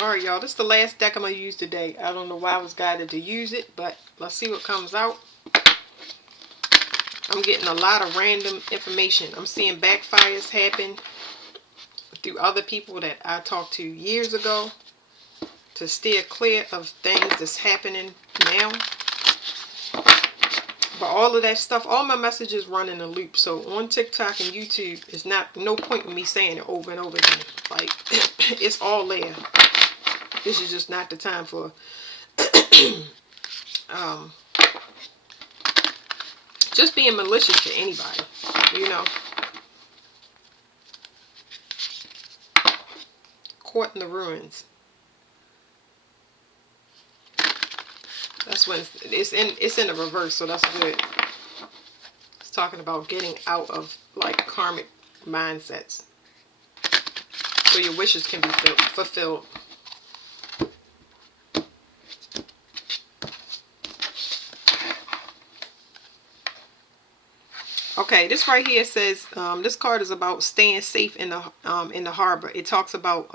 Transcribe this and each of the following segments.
Alright, y'all. This is the last deck I'm going to use today. I don't know why I was guided to use it, but let's see what comes out. I'm getting a lot of random information. I'm seeing backfires happen through other people that I talked to years ago to steer clear of things that's happening now. But all of that stuff, all my messages run in a loop. So on TikTok and YouTube, it's not no point in me saying it over and over again. Like, it's all there. This is just not the time for just being malicious to anybody, you know. Caught in the ruins. That's when it's in the reverse, so that's good. It's talking about getting out of like karmic mindsets, so your wishes can be fulfilled. Okay, this right here says this card is about staying safe in the harbor. It talks about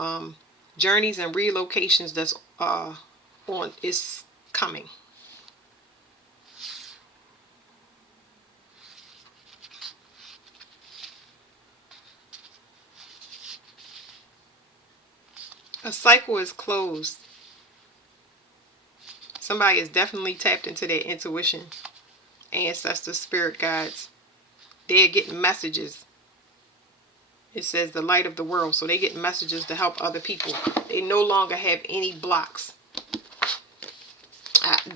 journeys and relocations that's on is coming. A cycle is closed. Somebody is definitely tapped into their intuition, ancestors, spirit guides. They're getting messages. It says the light of the world, so they get messages to help other people. They no longer have any blocks.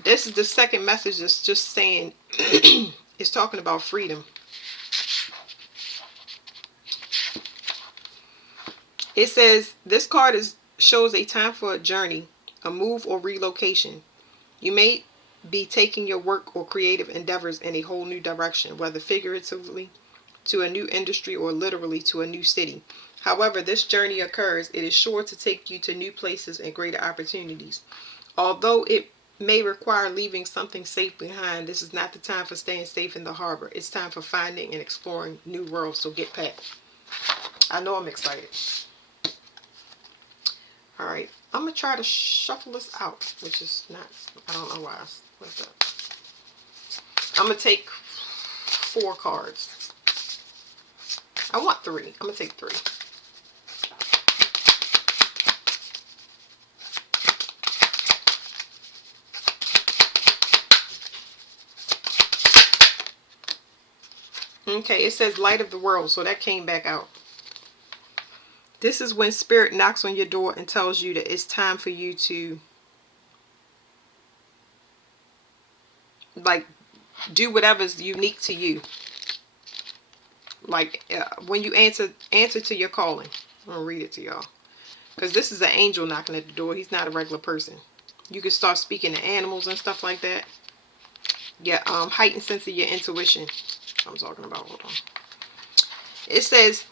This is the second message that's just saying it's talking about freedom. It says this card shows a time for a journey, a move, or relocation. You may be taking your work or creative endeavors in a whole new direction, whether figuratively to a new industry or literally to a new city. However this journey occurs, it is sure to take you to new places and greater opportunities. Although it may require leaving something safe behind, this is not the time for staying safe in the harbor. It's time for finding and exploring new worlds, so get packed. I know I'm excited. Alright, I'm going to try to shuffle this out, which is not, I don't know why. What's that? I'm going to take 4 cards. I want 3. I'm going to take 3. Okay, it says light of the world, so that came back out. This is when spirit knocks on your door and tells you that it's time for you to like do whatever's unique to you. Like when you answer to your calling. I'm gonna read it to y'all, because this is an angel knocking at the door. He's not a regular person. You can start speaking to animals and stuff like that. Yeah, heightened sense of your intuition. I'm talking about. Hold on. It says,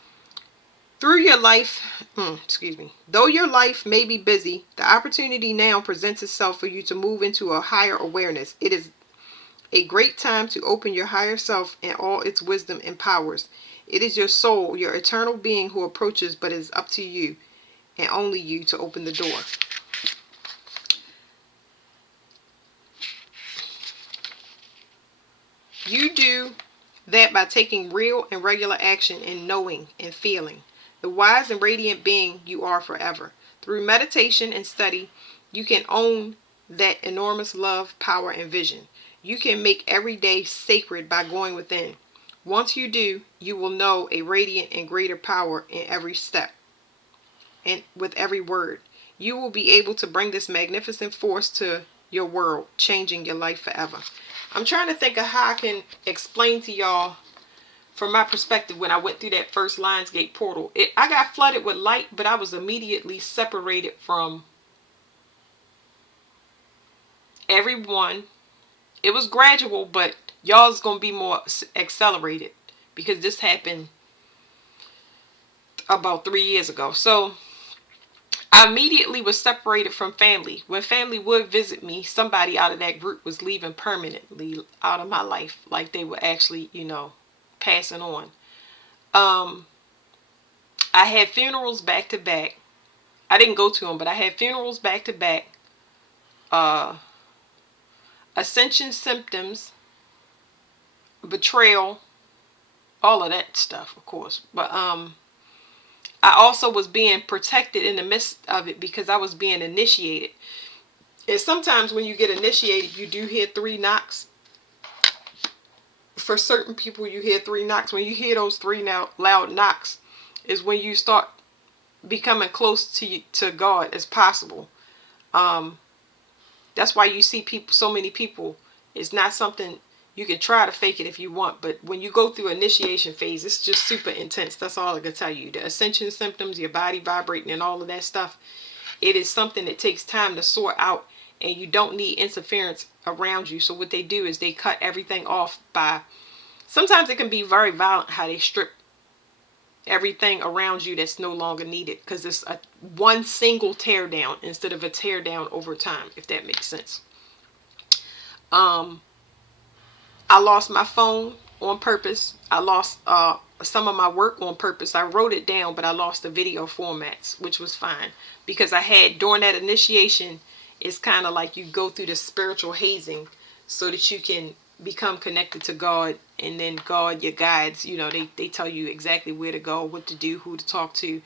through your life, though your life may be busy, the opportunity now presents itself for you to move into a higher awareness. It is a great time to open your higher self and all its wisdom and powers. It is your soul, your eternal being who approaches, but it is up to you and only you to open the door. You do that by taking real and regular action in knowing and feeling the wise and radiant being you are forever. Through meditation and study, you can own that enormous love, power, and vision. You can make every day sacred by going within. Once you do, you will know a radiant and greater power in every step and with every word. You will be able to bring this magnificent force to your world, changing your life forever. I'm trying to think of how I can explain to y'all from my perspective when I went through that first Lionsgate portal. I got flooded with light, but I was immediately separated from everyone. It was gradual, but y'all's going to be more accelerated because this happened about 3 years ago. So I immediately was separated from family. When family would visit me, somebody out of that group was leaving permanently out of my life. Like they were actually, passing on. I had funerals back to back. I didn't go to them, but I had funerals back to back, ascension symptoms, betrayal, all of that stuff, of course. But I also was being protected in the midst of it because I was being initiated. And sometimes when you get initiated, you do hear 3 knocks. For certain people, you hear 3 knocks. When you hear those three now loud knocks, is when you start becoming close to God as possible. That's why you see people, so many people. It's not something you can try to fake it if you want, but when you go through initiation phase, it's just super intense. That's all I can tell you. The ascension symptoms, your body vibrating, and all of that stuff. It is something that takes time to sort out, and you don't need interference around you. So what they do is they cut everything off by. Sometimes it can be very violent how they strip everything around you that's no longer needed, because it's a one single tear down instead of a tear down over time, if that makes sense. I lost my phone on purpose. I lost some of my work on purpose. I wrote it down, but I lost the video formats, which was fine, because I had, during that initiation, it's kind of like you go through the spiritual hazing so that you can become connected to God, and then God, your guides, they tell you exactly where to go, what to do, who to talk to.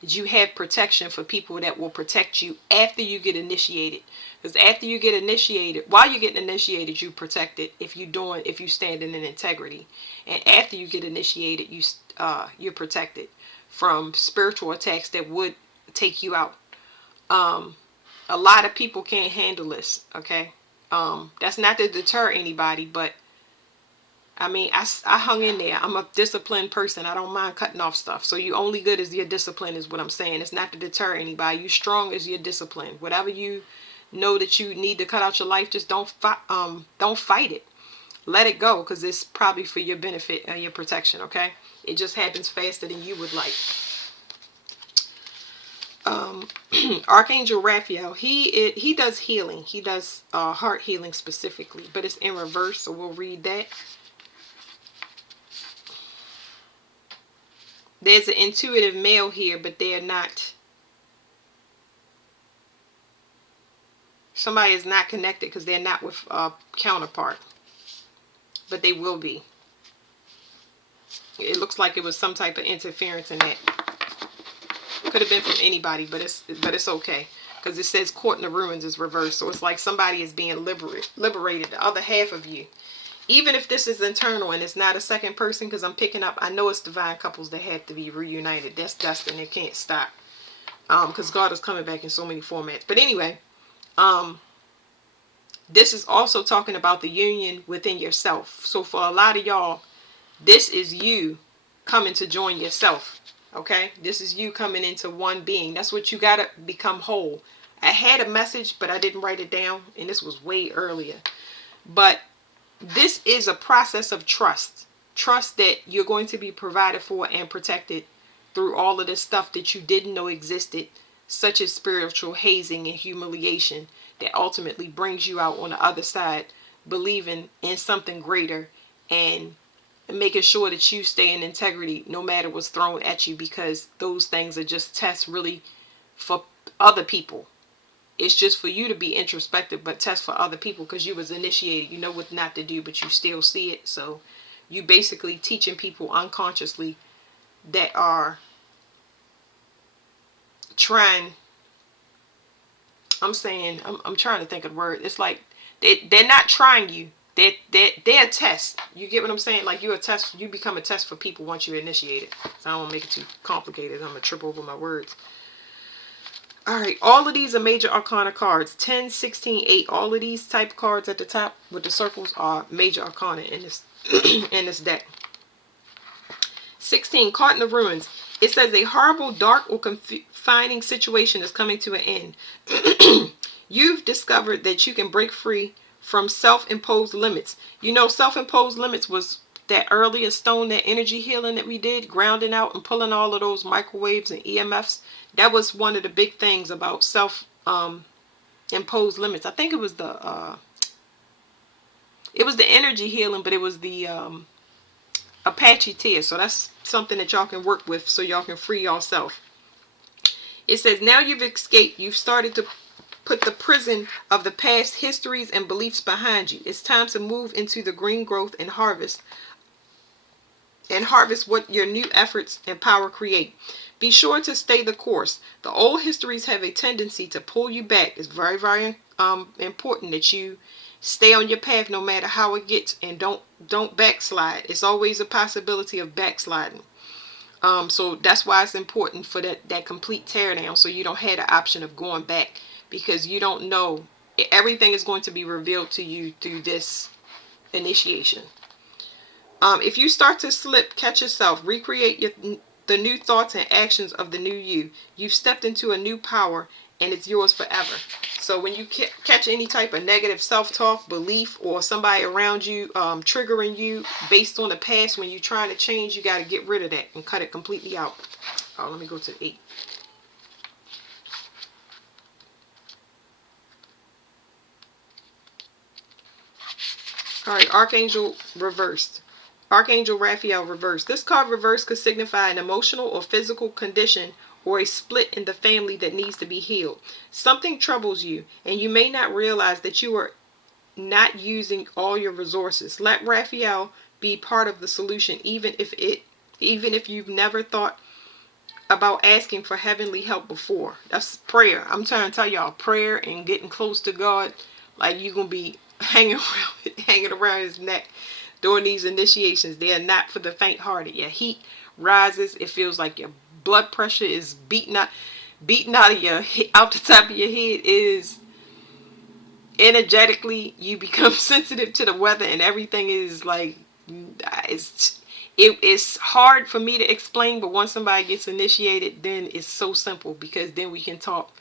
You have protection for people that will protect you after you get initiated. Because after you get initiated, while you're getting initiated, you protected if you standing in integrity. And after you get initiated, you're protected from spiritual attacks that would take you out. A lot of people can't handle this. Okay, that's not to deter anybody, but I mean, I hung in there. I'm a disciplined person. I don't mind cutting off stuff. So you only good as your discipline is what I'm saying. It's not to deter anybody. You strong as your discipline. Whatever you know that you need to cut out your life, just don't fight it. Let it go, because it's probably for your benefit and your protection. Okay, it just happens faster than you would like. Archangel Raphael, he does healing. He does heart healing specifically, but it's in reverse, so we'll read that. There's an intuitive male here, but they're not. Somebody is not connected because they're not with a counterpart, but they will be. It looks like it was some type of interference in that. Could have been from anybody, but it's okay, because it says "Caught in the Ruins" is reversed, so it's like somebody is being liberated. The other half of you. Even if this is internal and it's not a second person, because I'm picking up, I know it's divine couples that have to be reunited. That's destined. It can't stop. Because God is coming back in so many formats. But anyway, this is also talking about the union within yourself. So for a lot of y'all, this is you coming to join yourself. Okay? This is you coming into one being. That's what you got to become whole. I had a message, but I didn't write it down. And this was way earlier. But this is a process of trust. Trust that you're going to be provided for and protected through all of this stuff that you didn't know existed, such as spiritual hazing and humiliation, that ultimately brings you out on the other side, believing in something greater and making sure that you stay in integrity no matter what's thrown at you, because those things are just tests really for other people. It's just for you to be introspective, but test for other people, because you was initiated. You know what not to do, but you still see it. So you basically teaching people unconsciously that are trying. I'm trying to think of the word. It's like they're not trying you. They're a test. You get what I'm saying? Like you're a test. You become a test for people once you're initiated. So I don't want to make it too complicated. I'm gonna trip over my words. Alright, all of these are major arcana cards. 10, 16, 8. All of these type cards at the top with the circles are major arcana in this in this deck. 16, Caught in the Ruins. It says a horrible, dark, or confining situation is coming to an end. You've discovered that you can break free from self-imposed limits. You know, self-imposed limits was that earlier stone, that energy healing that we did, grounding out and pulling all of those microwaves and EMFs. That was one of the big things about self-imposed limits. I think it was the energy healing, but it was the Apache tear. So that's something that y'all can work with so y'all can free yourself. It says, now you've escaped. You've started to put the prison of the past histories and beliefs behind you. It's time to move into the green growth and harvest what your new efforts and power create. Be sure to stay the course. The old histories have a tendency to pull you back. It's very, very important that you stay on your path no matter how it gets, and don't backslide. It's always a possibility of backsliding. So that's why it's important for that complete teardown, so you don't have the option of going back, because you don't know. Everything is going to be revealed to you through this initiation. If you start to slip, catch yourself. Recreate the new thoughts and actions of the new you. You've stepped into a new power, and it's yours forever. So when you catch any type of negative self-talk, belief, or somebody around you triggering you based on the past, when you're trying to change, you got to get rid of that and cut it completely out. Let me go to 8. All right, Archangel reversed. Archangel Raphael reversed. This card reversed could signify an emotional or physical condition or a split in the family that needs to be healed. Something troubles you, and you may not realize that you are not using all your resources. Let Raphael be part of the solution, even if you've never thought about asking for heavenly help before. That's prayer. I'm trying to tell y'all, prayer and getting close to God, like you're gonna be hanging around his neck during these initiations. They are not for the faint-hearted. Your heat rises. It feels like your blood pressure is beating out out the top of your head. Is energetically, you become sensitive to the weather, and everything is like, it's hard for me to explain, but once somebody gets initiated, then it's so simple, because then we can talk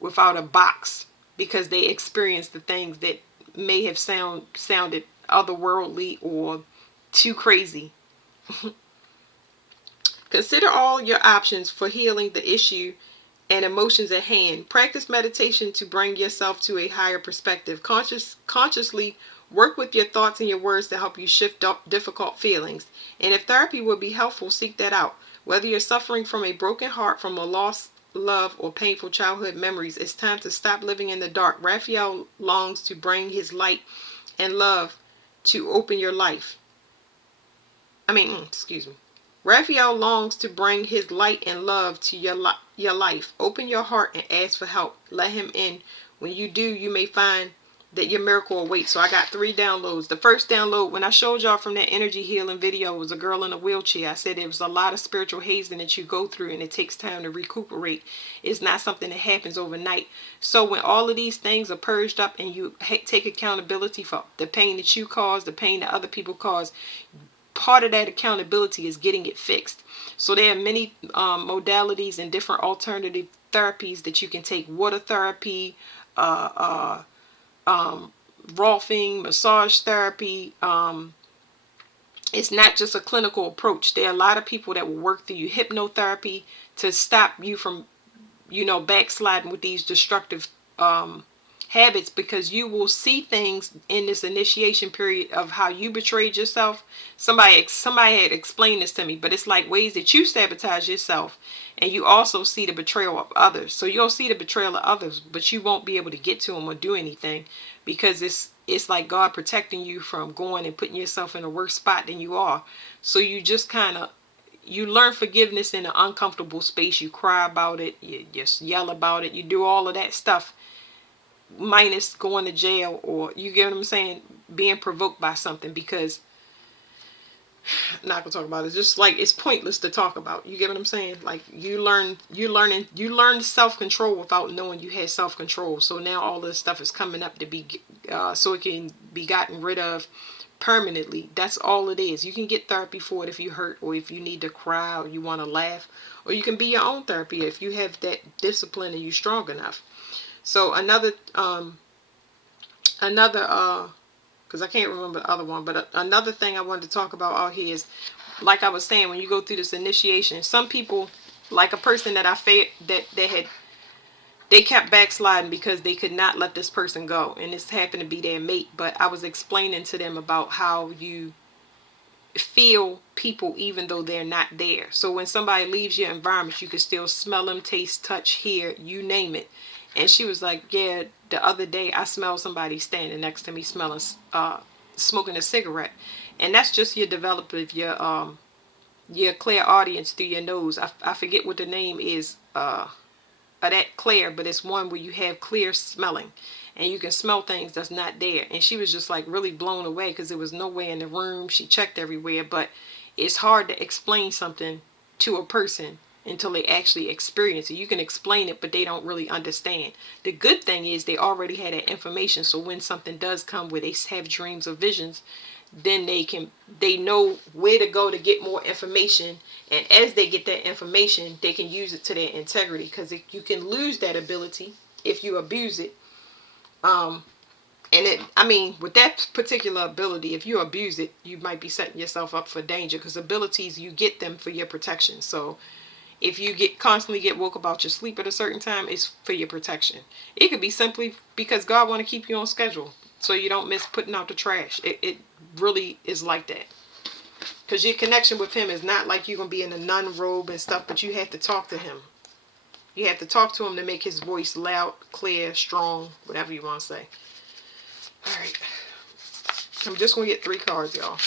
without a box, because they experience the things that may have sounded otherworldly or too crazy. Consider all your options for healing the issue and emotions at hand. Practice meditation to bring yourself to a higher perspective. Consciously work with your thoughts and your words to help you shift difficult feelings. And if therapy would be helpful, seek that out. Whether you're suffering from a broken heart, from a lost love, or painful childhood memories, it's time to stop living in the dark. Raphael longs to bring his light and love to open your life. Excuse me. Raphael longs to bring his light and love to your life. Open your heart and ask for help. Let him in. When you do, you may find that your miracle awaits. So I got 3 downloads. The first download, when I showed y'all from that energy healing video, was a girl in a wheelchair. I said it was a lot of spiritual hazing that you go through, and it takes time to recuperate. It's not something that happens overnight. So when all of these things are purged up, and you take accountability for the pain that you caused, the pain that other people caused, part of that accountability is getting it fixed. So there are many modalities and different alternative therapies that you can take. Water therapy, rolfing, massage therapy. It's not just a clinical approach. There are a lot of people that will work through you. Hypnotherapy, to stop you from, backsliding with these destructive habits, because you will see things in this initiation period of how you betrayed yourself. Somebody had explained this to me, but it's like ways that you sabotage yourself, and you also see the betrayal of others. So you'll see the betrayal of others, but you won't be able to get to them or do anything, because it's like God protecting you from going and putting yourself in a worse spot than you are. So you just you learn forgiveness in an uncomfortable space. You cry about it, you just yell about it, you do all of that stuff, minus going to jail, or, you get what I'm saying, being provoked by something, because I'm not gonna talk about it. It's just like, it's pointless to talk about. You get what I'm saying? Like, you learn self-control without knowing you had self-control. So now all this stuff is coming up to be so it can be gotten rid of permanently. That's all it is. You can get therapy for it if you hurt, or if you need to cry, or you want to laugh, or you can be your own therapy if you have that discipline and you're strong enough. So another because I can't remember the other one, but another thing I wanted to talk about out here is, like I was saying, when you go through this initiation, some people, like a person that I fed, that they kept backsliding because they could not let this person go, and this happened to be their mate. But I was explaining to them about how you feel people even though they're not there. So when somebody leaves your environment, you can still smell them, taste, touch, hear, you name it. And she was like, yeah, the other day I smelled somebody standing next to me smelling, smoking a cigarette. And that's just your development of your clear audience through your nose. I forget what the name is of that clear, but it's one where you have clear smelling and you can smell things that's not there. And she was just like really blown away because there was nowhere in the room. She checked everywhere, but it's hard to explain something to a person until they actually experience it. You can explain it, but they don't really understand. The good thing is they already had that information, so when something does come where they have dreams or visions, then they know where to go to get more information, and as they get that information they can use it to their integrity, because you can lose that ability if you abuse it. And with that particular ability, if you abuse it, you might be setting yourself up for danger, because abilities, you get them for your protection. So if you constantly get woke about your sleep at a certain time, it's for your protection. It could be simply because God want to keep you on schedule so you don't miss putting out the trash. It really is like that. Because your connection with him is not like you're going to be in a nun robe and stuff, but you have to talk to him. You have to talk to him to make his voice loud, clear, strong, whatever you want to say. Alright. I'm just going to get 3 cards, y'all.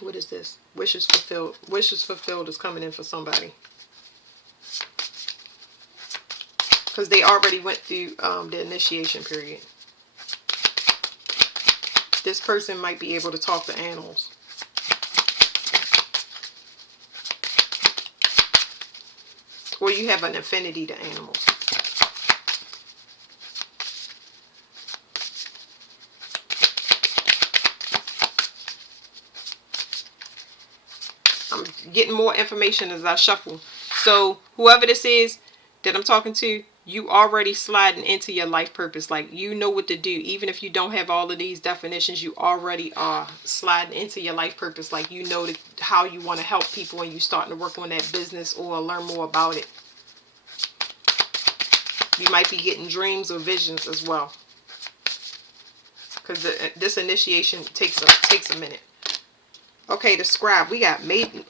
What is this? Wishes fulfilled. Wishes fulfilled is coming in for somebody. Because they already went through the initiation period. This person might be able to talk to animals. Or you have an affinity to animals. I'm getting more information as I shuffle. So whoever this is that I'm talking to, you already sliding into your life purpose. Like, you know what to do. Even if you don't have all of these definitions, you already are sliding into your life purpose. Like, you know how you want to help people, and you starting to work on that business or learn more about it. You might be getting dreams or visions as well, because this initiation takes a minute. Okay, the scribe. We got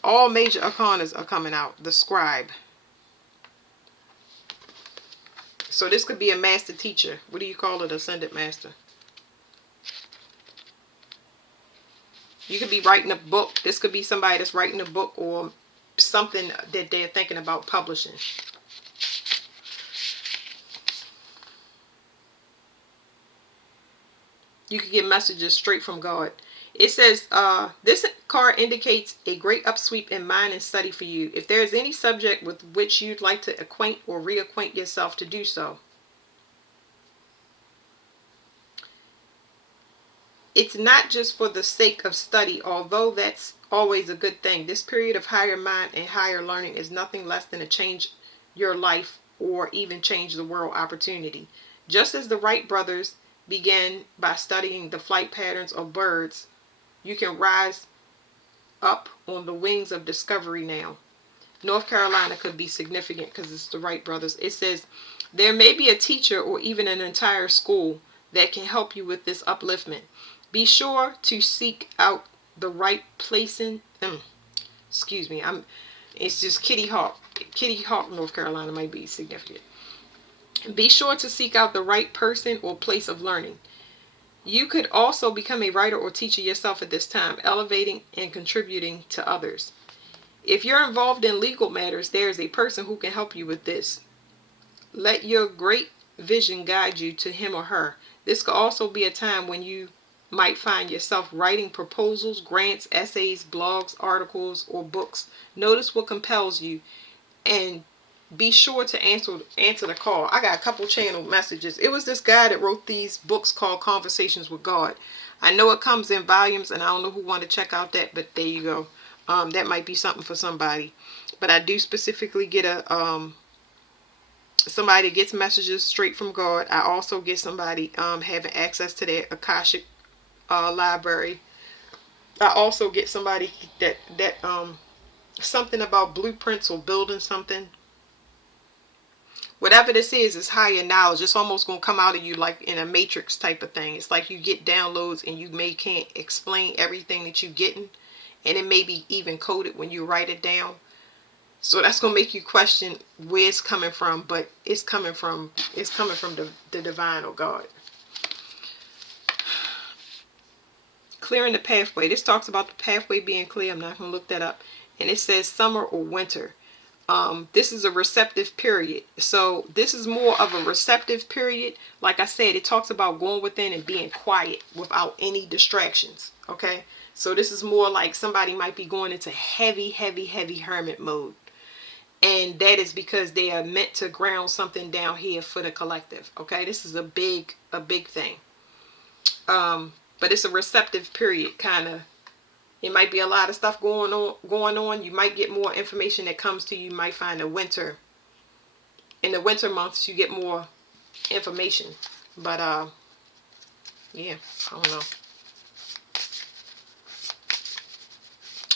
all major arcanas are coming out. The scribe. So this could be a master teacher. What do you call it? Ascended master. You could be writing a book. This could be somebody that's writing a book or something that they're thinking about publishing. You could get messages straight from God. It says, this card indicates a great upsweep in mind and study for you. If there is any subject with which you'd like to acquaint or reacquaint yourself, to do so. It's not just for the sake of study, although that's always a good thing. This period of higher mind and higher learning is nothing less than a change your life or even change the world opportunity. Just as the Wright brothers began by studying the flight patterns of birds, you can rise up on the wings of discovery now. North Carolina could be significant because it's the Wright brothers. It says, there may be a teacher or even an entire school that can help you with this upliftment. Be sure to seek out the right placing. Excuse me. It's just Kitty Hawk. Kitty Hawk, North Carolina might be significant. Be sure to seek out the right person or place of learning. You could also become a writer or teacher yourself at this time, elevating and contributing to others. If you're involved in legal matters, there is a person who can help you with this. Let your great vision guide you to him or her. This could also be a time when you might find yourself writing proposals, grants, essays, blogs, articles, or books. Notice what compels you, and be sure to answer the call. I got a couple channel messages. It was this guy that wrote these books called Conversations with God. I know it comes in volumes, and I don't know who want to check out that, but there you go. That might be something for somebody. But I do specifically get somebody that gets messages straight from God. I also get somebody having access to their Akashic library. I also get somebody that something about blueprints or building something. Whatever this is higher knowledge. It's almost going to come out of you like in a matrix type of thing. It's like you get downloads and you can't explain everything that you're getting. and it may be even coded when you write it down. So that's gonna make you question where it's coming from, but it's coming from the divine or God. Clearing the pathway. This talks about the pathway being clear. I'm not gonna look that up. And it says summer or winter. This is a receptive period. So this is more of a receptive period. Like I said, it talks about going within and being quiet without any distractions. Okay. So this is more like somebody might be going into heavy, heavy, heavy hermit mode. And that is because they are meant to ground something down here for the collective. Okay. This is a big thing. But it's a receptive period, kind of. It might be a lot of stuff going on. You might get more information that comes to you. You might find in the winter months, you get more information. But yeah, I don't know.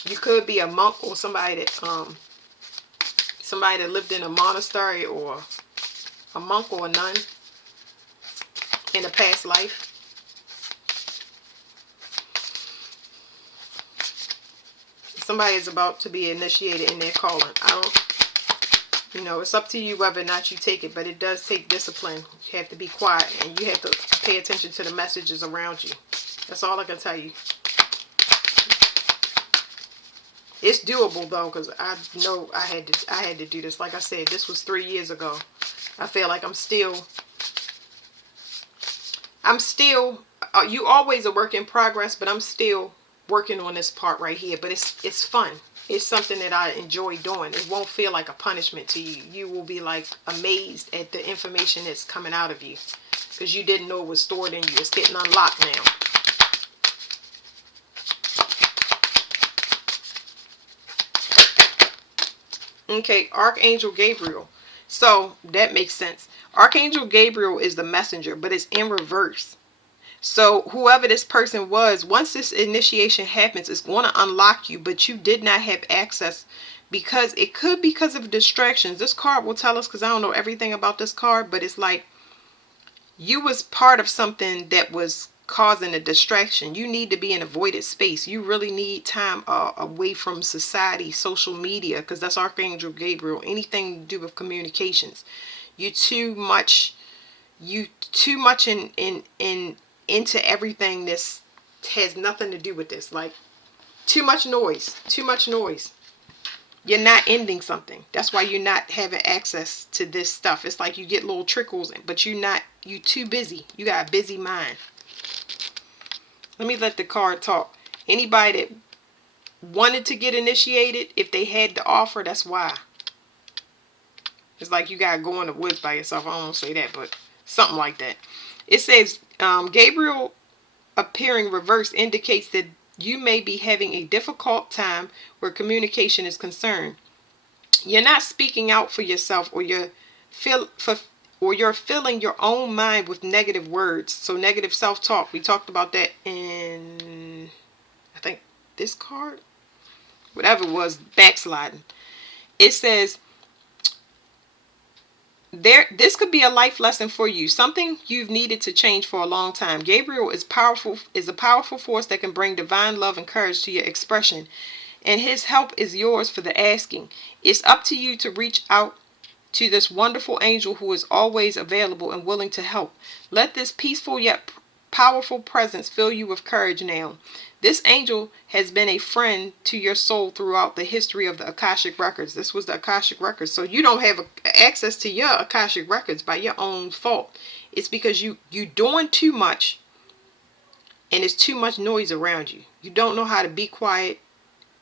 You could be a monk or somebody that lived in a monastery, or a monk or a nun in a past life. Somebody is about to be initiated in their calling. It's up to you whether or not you take it, but it does take discipline. You have to be quiet, and you have to pay attention to the messages around you. That's all I can tell you. It's doable though, because I know I had to do this. Like I said, this was 3 years ago. I feel like I'm still. You always a work in progress, but I'm still working on this part right here. But it's fun. It's something that I enjoy doing. It won't feel like a punishment to you. You will be like amazed at the information that's coming out of you, because you didn't know it was stored in you. It's getting unlocked now. Okay, Archangel Gabriel. So that makes sense. Archangel Gabriel is the messenger, but it's in reverse. So whoever this person was, once this initiation happens, it's going to unlock you, but you did not have access because of distractions. This card will tell us, because I don't know everything about this card, but it's like you was part of something that was causing a distraction. You need to be in a voided space. You really need time away from society, social media, because that's Archangel Gabriel. Anything to do with communications. You too much into everything that has nothing to do with this. Like too much noise. You're not ending something. That's why you're not having access to this stuff. It's like you get little trickles, but you too busy. You got a busy mind. Let me let the card talk. Anybody that wanted to get initiated, if they had the offer, that's why. It's like you got to go in the woods by yourself. I don't say that, but something like that. It says Gabriel appearing reverse indicates that you may be having a difficult time where communication is concerned. You're not speaking out for yourself, or you're filling your own mind with negative words. So negative self-talk. We talked about that in, I think, this card. Whatever it was, backsliding. It says this could be a life lesson for you, something you've needed to change for a long time. Gabriel is a powerful force that can bring divine love and courage to your expression, and his help is yours for the asking. It's up to you to reach out to this wonderful angel who is always available and willing to help. Let this peaceful yet powerful presence fill you with courage now. This angel has been a friend to your soul throughout the history of the Akashic Records. This was the Akashic Records. So you don't have access to your Akashic Records by your own fault. It's because you doing too much, and there's too much noise around you. You don't know how to be quiet.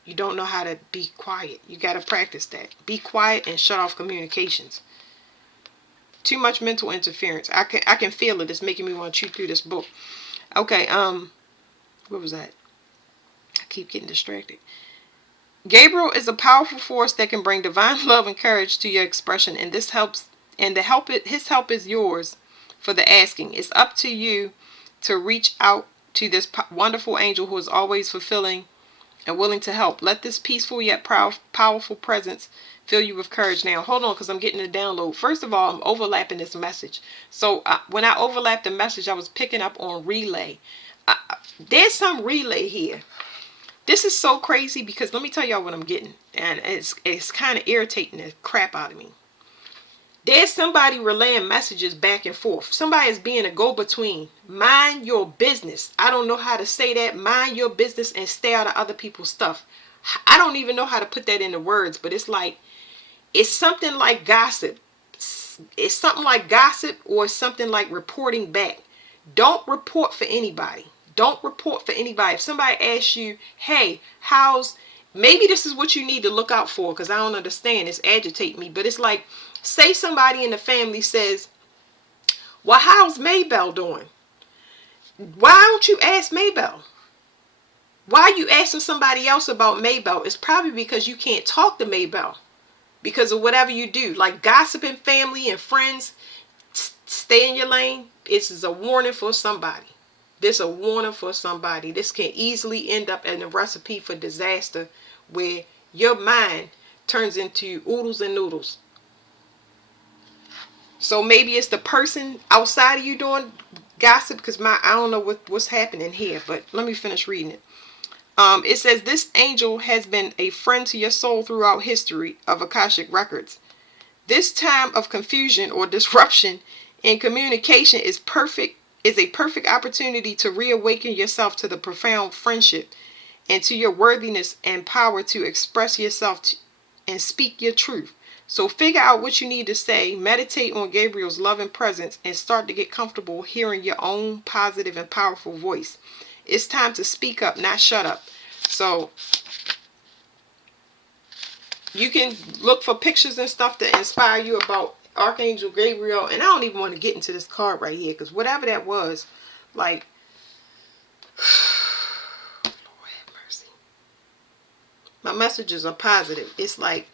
You don't know how to be quiet. You got to practice that. Be quiet and shut off communications. Too much mental interference. I can feel it. It's making me want to chew through this book. Okay, what was that? I keep getting distracted. Gabriel is a powerful force that can bring divine love and courage to your expression, and his help is yours for the asking. It's up to you to reach out to this wonderful angel who is always fulfilling and willing to help. Let this peaceful yet powerful presence fill you with courage now. Hold on, because I'm getting a download. First of all, I'm overlapping this message. So when I overlapped the message, I was picking up on relay. There's some relay here. This is so crazy because let me tell y'all what I'm getting. And it's kind of irritating the crap out of me. There's somebody relaying messages back and forth. Somebody is being a go-between. Mind your business. I don't know how to say that. Mind your business and stay out of other people's stuff. I don't even know how to put that into words, but it's like, it's something like gossip. It's something like gossip, or something like reporting back. Don't report for anybody. Don't report for anybody. If somebody asks you, hey, how's, maybe this is what you need to look out for, because I don't understand. It's agitate me. But it's like, say somebody in the family says, well, how's Maybell doing? Why don't you ask Maybell? Why are you asking somebody else about Maybell? It's probably because you can't talk to Maybell because of whatever you do. Like gossiping family and friends, stay in your lane. This is a warning for somebody. This is a warning for somebody. This can easily end up in a recipe for disaster where your mind turns into oodles and noodles. So maybe it's the person outside of you doing gossip, because I don't know what's happening here, but let me finish reading it. It says, this angel has been a friend to your soul throughout history of Akashic records. This time of confusion or disruption in communication is a perfect opportunity to reawaken yourself to the profound friendship and to your worthiness and power to express yourself and speak your truth. So figure out what you need to say, meditate on Gabriel's loving presence, and start to get comfortable hearing your own positive and powerful voice. It's time to speak up, not shut up. So you can look for pictures and stuff to inspire you about Archangel Gabriel. And I don't even want to get into this card right here, because whatever that was, like, Lord have mercy. My messages are positive. It's like,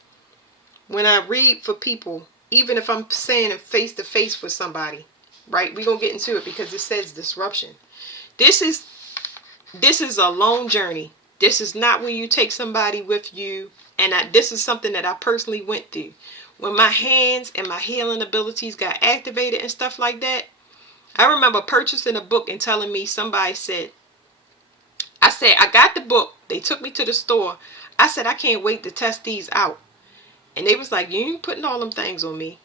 when I read for people, even if I'm saying it face to face with somebody, right? We're going to get into it because it says disruption. This is a long journey. This is not where you take somebody with you. And this is something that I personally went through. When my hands and my healing abilities got activated and stuff like that, I remember purchasing a book and telling me, somebody said, I got the book. They took me to the store. I said, I can't wait to test these out. And they was like, you ain't putting all them things on me.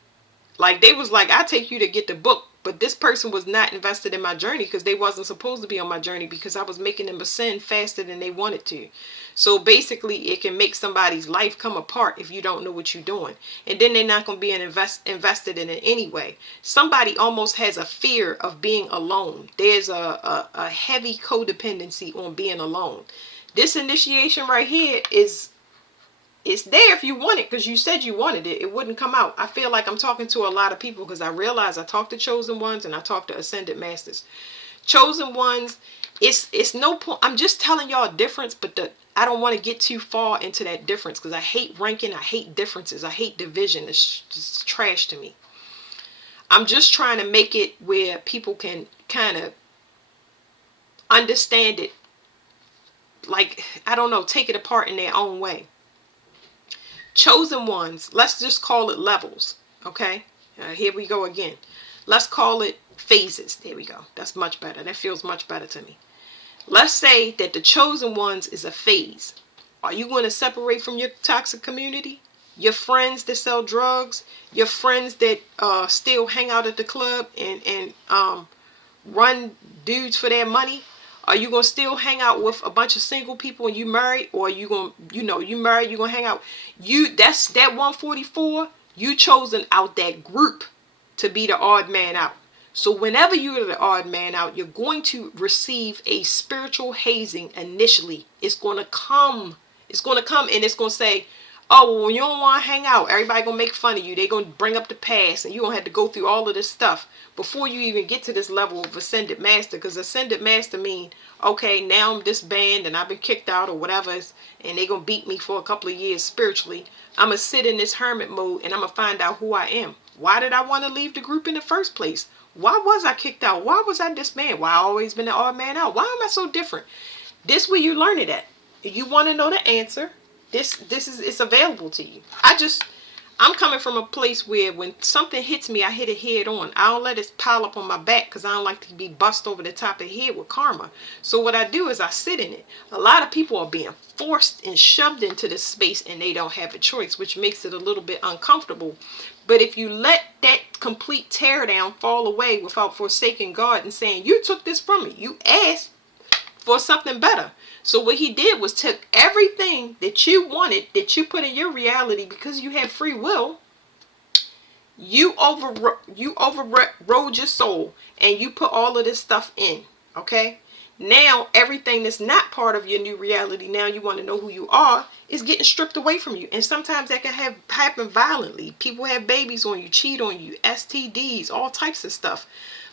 Like, they was like, I'll take you to get the book. But this person was not invested in my journey because they wasn't supposed to be on my journey, because I was making them ascend faster than they wanted to. So basically, it can make somebody's life come apart if you don't know what you're doing. And then they're not going to be invested in it anyway. Somebody almost has a fear of being alone. There's a heavy codependency on being alone. This initiation right here it's there if you want it, because you said you wanted it. It wouldn't come out. I feel like I'm talking to a lot of people, because I realize I talk to chosen ones and I talk to ascended masters. Chosen ones, it's no point. I'm just telling y'all a difference, but I don't want to get too far into that difference, because I hate ranking. I hate differences. I hate division. It's just trash to me. I'm just trying to make it where people can kind of understand it. Like, I don't know, take it apart in their own way. Chosen ones, let's just call it levels, okay? Here we go again. Let's call it phases. There we go. That's much better. That feels much better to me. Let's say that the chosen ones is a phase. Are you going to separate from your toxic community? Your friends that sell drugs? Your friends that still hang out at the club and run dudes for their money? Are you going to still hang out with a bunch of single people and you married? Or are you going to, you married, you're going to hang out. That's that 144. You chosen out that group to be the odd man out. So whenever you're the odd man out, you're going to receive a spiritual hazing initially. It's going to come. It's going to come and it's going to say, oh, well, when you don't want to hang out, everybody going to make fun of you. They're going to bring up the past and you're going to have to go through all of this stuff before you even get to this level of ascended master. Because ascended master mean, okay, now I'm this band and I've been kicked out or whatever, and they're going to beat me for a couple of years spiritually. I'm going to sit in this hermit mode and I'm going to find out who I am. Why did I want to leave the group in the first place? Why was I kicked out? Why was I disbanded? Why I always been the odd man out? Why am I so different? This where you learn it at. If you want to know the answer, it's available to you. I'm coming from a place where when something hits me, I hit it head on. I don't let it pile up on my back because I don't like to be bust over the top of the head with karma. So what I do is I sit in it. A lot of people are being forced and shoved into this space and they don't have a choice, which makes it a little bit uncomfortable. But if you let that complete tear down fall away without forsaking God and saying, you took this from me, you asked for something better. So what he did was took everything that you wanted, that you put in your reality because you had free will. You overrode your soul and you put all of this stuff in. Okay? Now everything that's not part of your new reality, now you want to know who you are, is getting stripped away from you. And sometimes that can happen violently. People have babies on you, cheat on you, STDs, all types of stuff.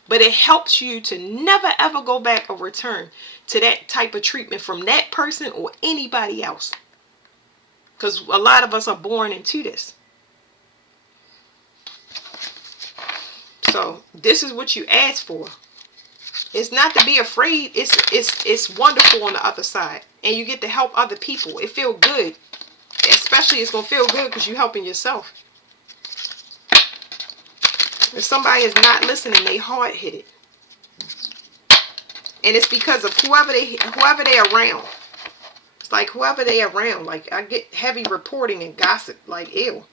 But it helps you to never ever go back or return to that type of treatment from that person or anybody else. Because a lot of us are born into this. So this is what you ask for. It's not to be afraid. It's wonderful on the other side. And you get to help other people. It feels good. Especially it's going to feel good because you're helping yourself. If somebody is not listening, they hard hit it. And it's because of whoever they around. It's like whoever they around. Like I get heavy reporting and gossip. Like ew.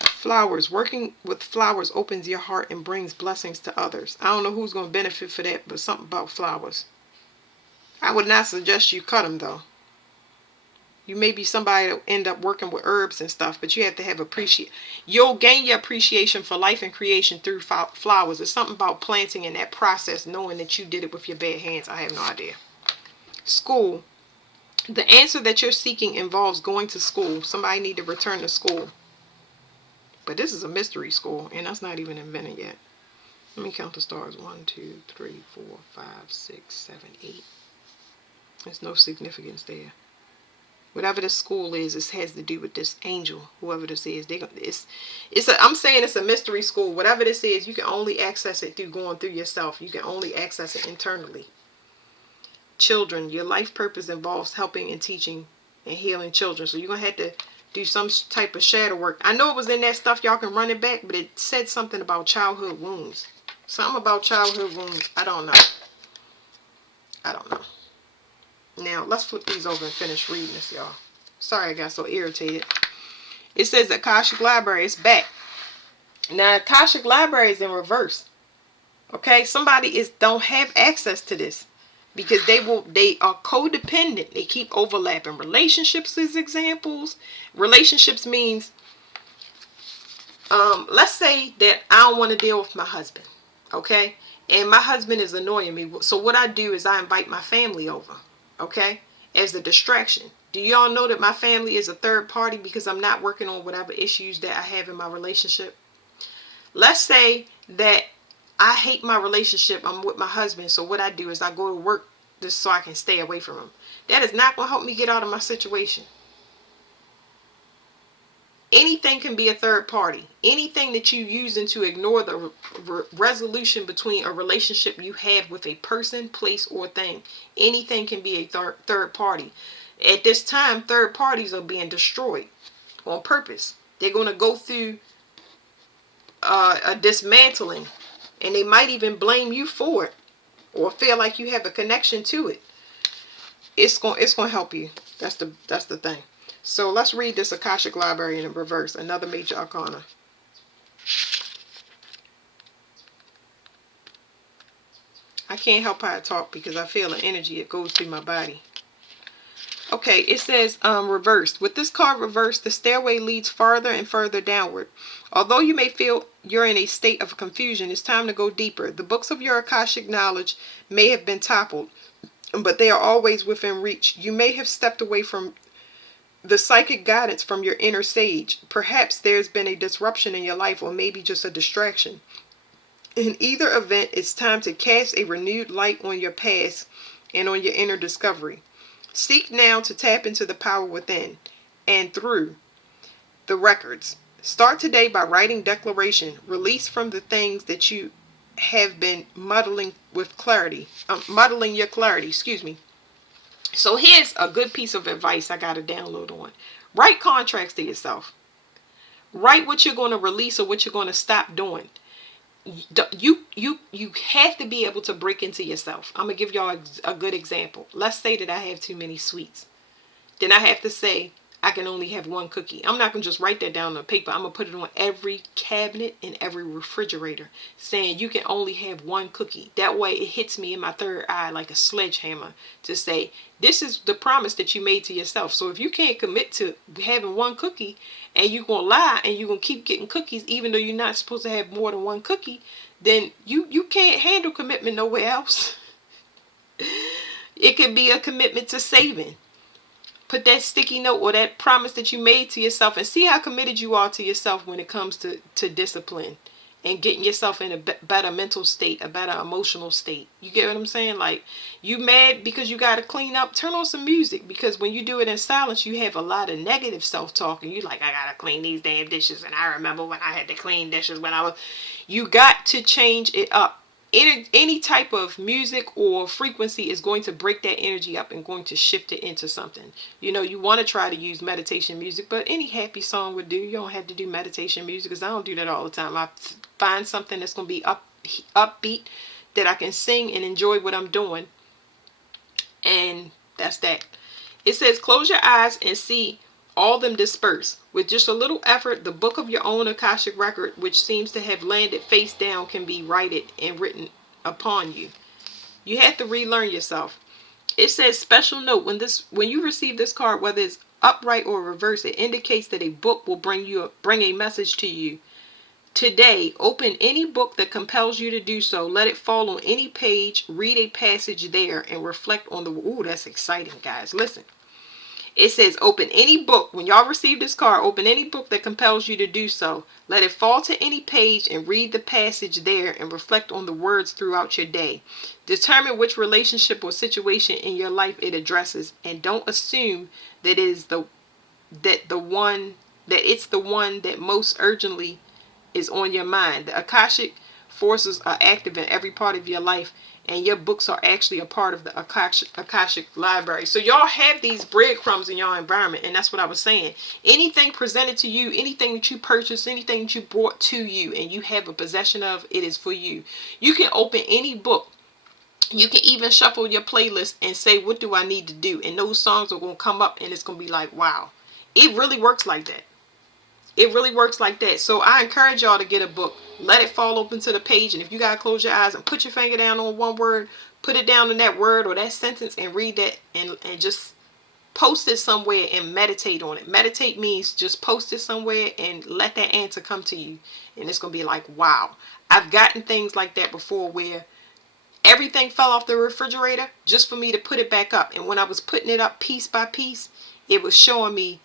Flowers. Working with flowers opens your heart and brings blessings to others. I don't know who's going to benefit for that, but something about flowers. I would not suggest you cut them though. You may be somebody that end up working with herbs and stuff, but you have to have appreciation. You'll gain your appreciation for life and creation through flowers. There's something about planting in that process, knowing that you did it with your bare hands. I have no idea. School. The answer that you're seeking involves going to school. Somebody need to return to school. But this is a mystery school, and that's not even invented yet. Let me count the stars. 1, 2, 3, 4, 5, 6, 7, 8. There's no significance there. Whatever this school is, it has to do with this angel, whoever this is. I'm saying it's a mystery school. Whatever this is, you can only access it through going through yourself. You can only access it internally. Children, your life purpose involves helping and teaching and healing children. So you're going to have to do some type of shadow work. I know it was in that stuff. Y'all can run it back, but it said something about childhood wounds. Something about childhood wounds. I don't know. Now, let's flip these over and finish reading this, y'all. Sorry I got so irritated. It says the Akashic Library is back. Now, Akashic Library is in reverse. Okay? Somebody don't have access to this. Because they are codependent. They keep overlapping. Relationships as examples. Relationships means, let's say that I don't want to deal with my husband. Okay? And my husband is annoying me. So what I do is I invite my family over. Okay? As a distraction. Do y'all know that my family is a third party because I'm not working on whatever issues that I have in my relationship? Let's say that I hate my relationship. I'm with my husband. So what I do is I go to work just so I can stay away from him. That is not going to help me get out of my situation. Anything can be a third party. Anything that you using to ignore the resolution between a relationship you have with a person, place, or thing. Anything can be a third party. At this time, third parties are being destroyed on purpose. They're going to go through a dismantling. And they might even blame you for it. Or feel like you have a connection to it. It's going to help you. That's the thing. So let's read this Akashic Library in reverse. Another major arcana. I can't help how I talk because I feel the energy that goes through my body. Okay, it says reversed. With this card reversed, the stairway leads farther and further downward. Although you may feel you're in a state of confusion, it's time to go deeper. The books of your Akashic knowledge may have been toppled, but they are always within reach. You may have stepped away from the psychic guidance from your inner sage. Perhaps there's been a disruption in your life, or maybe just a distraction. In either event, it's time to cast a renewed light on your past and on your inner discovery. Seek now to tap into the power within and through the records. Start today by writing declaration. Release from the things that you have been muddling with clarity. Muddling your clarity, excuse me. So here's a good piece of advice I got to download on. Write contracts to yourself. Write what you're going to release or what you're going to stop doing. You have to be able to break into yourself. I'm going to give y'all a good example. Let's say that I have too many sweets. Then I have to say I can only have one cookie. I'm not going to just write that down on paper. I'm going to put it on every cabinet and every refrigerator saying you can only have one cookie. That way it hits me in my third eye like a sledgehammer to say this is the promise that you made to yourself. So if you can't commit to having one cookie and you're going to lie and you're going to keep getting cookies even though you're not supposed to have more than one cookie, then you can't handle commitment nowhere else. It could be a commitment to saving. Put that sticky note or that promise that you made to yourself and see how committed you are to yourself when it comes to discipline and getting yourself in a better mental state, a better emotional state. You get what I'm saying? Like, you mad because you got to clean up, turn on some music, because when you do it in silence, you have a lot of negative self-talk and you like, I got to clean these damn dishes and I remember when I had to clean dishes when I was... You got to change it up. Any type of music or frequency is going to break that energy up and going to shift it into something. You know, you want to try to use meditation music, but any happy song would do. You don't have to do meditation music because I don't do that all the time. I find something that's going to be upbeat that I can sing and enjoy what I'm doing. And that's that. It says, close your eyes and see all them disperse. With just a little effort, the book of your own Akashic record, which seems to have landed face down, can be righted and written upon you. You have to relearn yourself. It says, special note, when you receive this card, whether it's upright or reverse, it indicates that a book will bring a message to you. Today, open any book that compels you to do so. Let it fall on any page, read a passage there, and reflect on the... Ooh, that's exciting, guys. Listen. It says, open any book. When y'all receive this card, open any book that compels you to do so. Let it fall to any page and read the passage there and reflect on the words throughout your day. Determine which relationship or situation in your life it addresses, and don't assume that it's the one that most urgently is on your mind. The Akashic forces are active in every part of your life, and your books are actually a part of the Akashic library. So y'all have these breadcrumbs in your environment, and that's what I was saying. Anything presented to you, anything that you purchased, anything that you brought to you and you have a possession of, it is for you. You can open any book. You can even shuffle your playlist and say, what do I need to do? And those songs are going to come up and it's going to be like, wow. It really works like that. It really works like that. So I encourage y'all to get a book. Let it fall open to the page. And if you got to close your eyes and put your finger down on one word, put it down in that word or that sentence and read that and just post it somewhere and meditate on it. Meditate means just post it somewhere and let that answer come to you. And it's going to be like, wow. I've gotten things like that before where everything fell off the refrigerator just for me to put it back up. And when I was putting it up piece by piece, it was showing me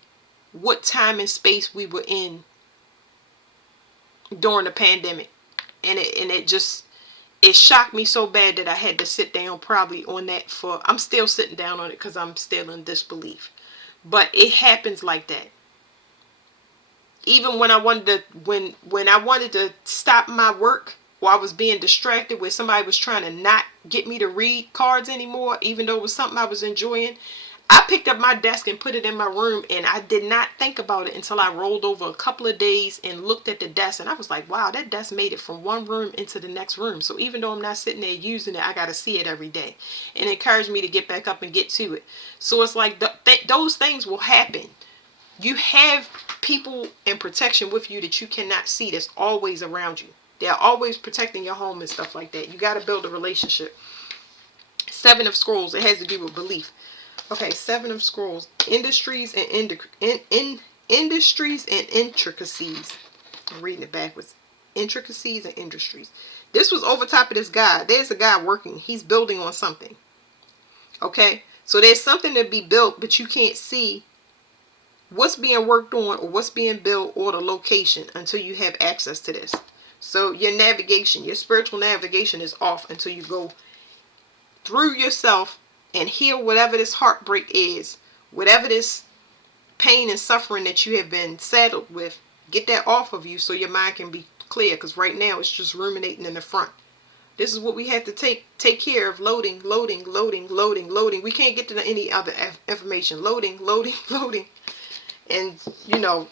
what time and space we were in during the pandemic. And it shocked me so bad that I had to sit down probably on that I'm still sitting down on it because I'm still in disbelief. But it happens like that. Even when I wanted to stop my work, or I was being distracted where somebody was trying to not get me to read cards anymore, even though it was something I was enjoying, I picked up my desk and put it in my room, and I did not think about it until I rolled over a couple of days and looked at the desk, and I was like, wow, that desk made it from one room into the next room. So even though I'm not sitting there using it, I got to see it every day. And it encouraged me to get back up and get to it. So it's like those things will happen. You have people in protection with you that you cannot see that's always around you. They're always protecting your home and stuff like that. You got to build a relationship. 7 of Scrolls, it has to do with belief. Okay, 7 of Scrolls. Industries and industries and intricacies. I'm reading it backwards. Intricacies and industries. This was over top of this guy. There's a guy working. He's building on something. Okay, so there's something to be built, but you can't see what's being worked on or what's being built or the location until you have access to this. So your navigation, your spiritual navigation is off until you go through yourself and heal whatever this heartbreak is, whatever this pain and suffering that you have been saddled with. Get that off of you so your mind can be clear, because right now it's just ruminating in the front. This is what we have to take care of. Loading, loading, loading, loading, loading. We can't get to any other information. Loading, loading, loading. And, you know,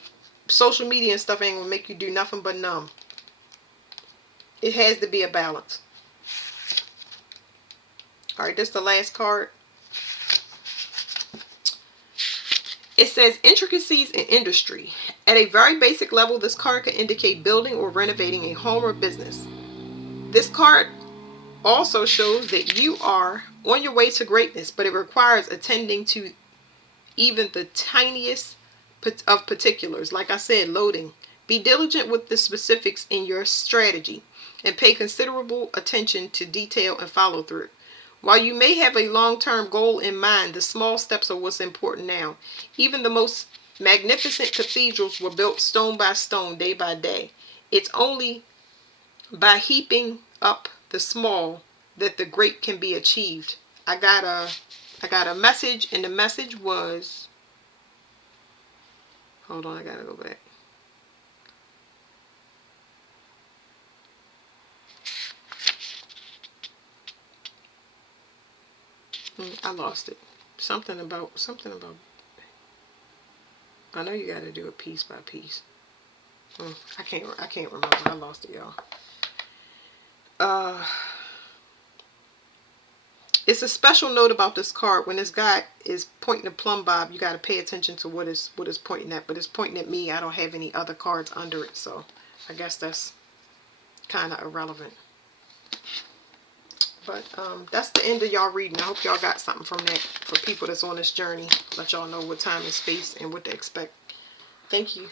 social media and stuff ain't going to make you do nothing but numb. It has to be a balance. All right, this is the last card. It says intricacies in industry. At a very basic level, this card can indicate building or renovating a home or business. This card also shows that you are on your way to greatness, but it requires attending to even the tiniest of particulars. Like I said, loading. Be diligent with the specifics in your strategy and pay considerable attention to detail and follow through. While you may have a long-term goal in mind, the small steps are what's important now. Even the most magnificent cathedrals were built stone by stone, day by day. It's only by heaping up the small that the great can be achieved. I got a message, and the message was, hold on, I gotta go back. I lost it. Something about. I know you got to do it piece by piece. I can't remember. I lost it, y'all. It's a special note about this card. When this guy is pointing a plumb bob, you got to pay attention to what is pointing at. But it's pointing at me. I don't have any other cards under it, so I guess that's kind of irrelevant. But that's the end of y'all reading. I hope y'all got something from that for people that's on this journey. Let y'all know what time and space and what to expect. Thank you.